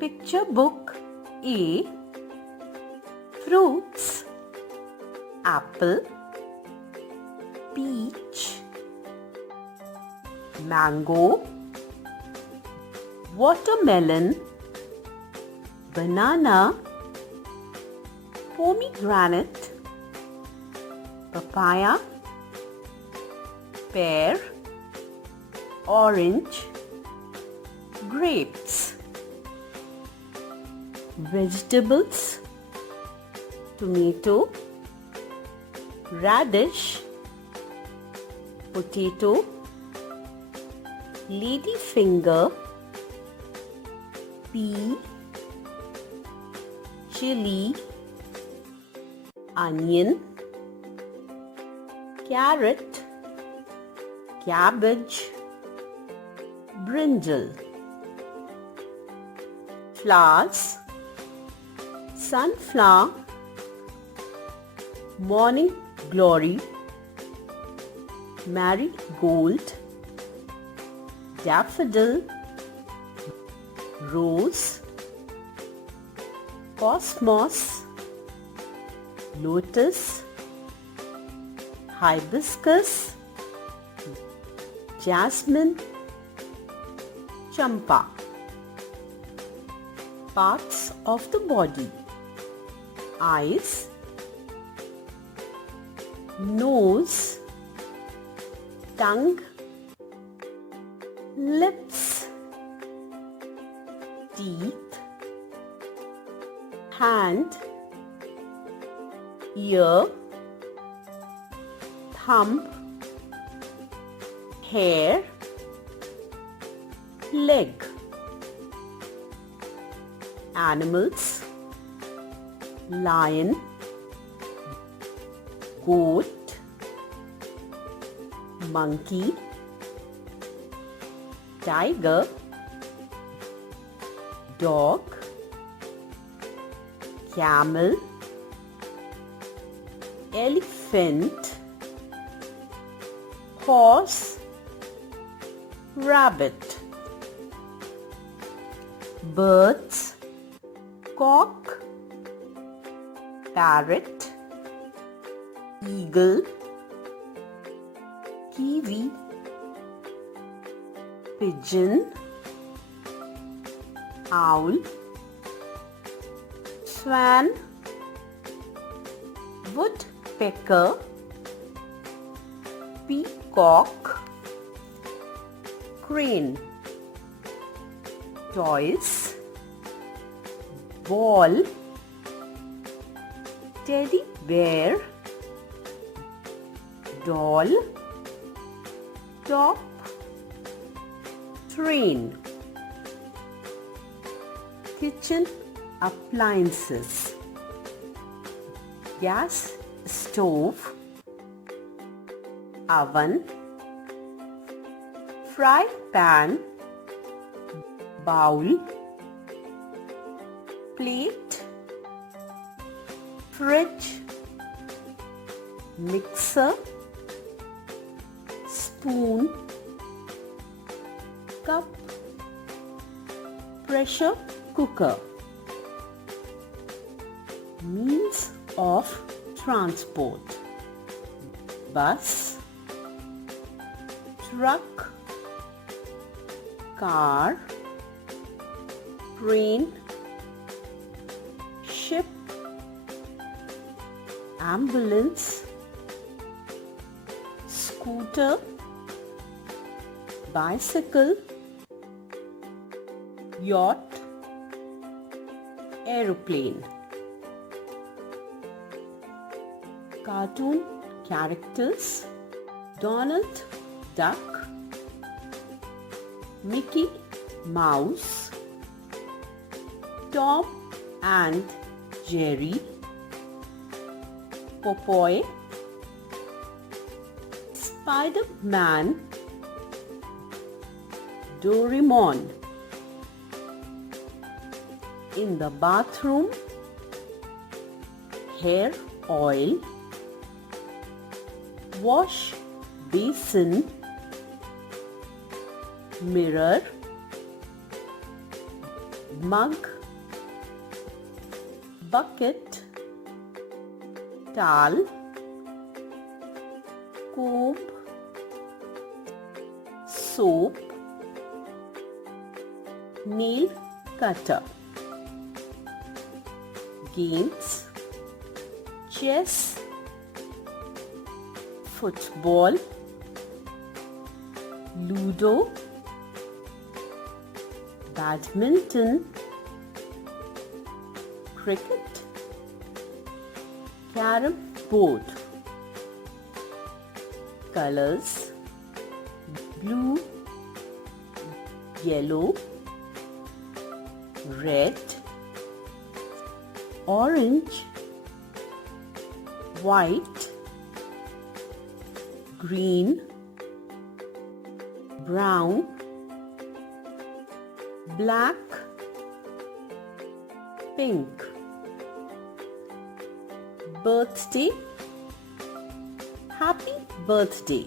Picture book A. Fruits: apple, peach, mango, watermelon, banana, pomegranate, papaya, pear, orange, grapes. Vegetables: tomato, radish, potato, ladyfinger, pea, chili, onion, carrot, cabbage, brinjal. Flowers: sunflower, morning glory, marigold, daffodil, rose, cosmos, lotus, hibiscus, jasmine, champa. Parts of the body: eyes, nose, tongue, lips, teeth, hand, ear, thumb, hair, leg. Animals: lion, goat, monkey, tiger, dog, camel, elephant, horse, rabbit. Birds: cock, parrot, eagle, kiwi, pigeon, owl, swan, woodpecker, peacock, crane. Toys: ball, teddy bear, doll, top, train. Kitchen appliances: gas stove, oven, fry pan, bowl, plate, fridge, mixer, spoon, cup, pressure cooker. Means of transport: bus, truck, car, train, ship, ambulance, scooter, bicycle, yacht, aeroplane. Cartoon characters: Donald Duck, Mickey Mouse, Tom and Jerry, Popeye, Spider-Man, Doraemon. In the bathroom: hair oil, wash basin, mirror, mug, bucket, towel, comb, soap, nail cutter. Games, chess, football, ludo, badminton, cricket, carom board. Colors: blue, yellow, red, orange, white, green, brown, black, pink. Birthday. Happy birthday.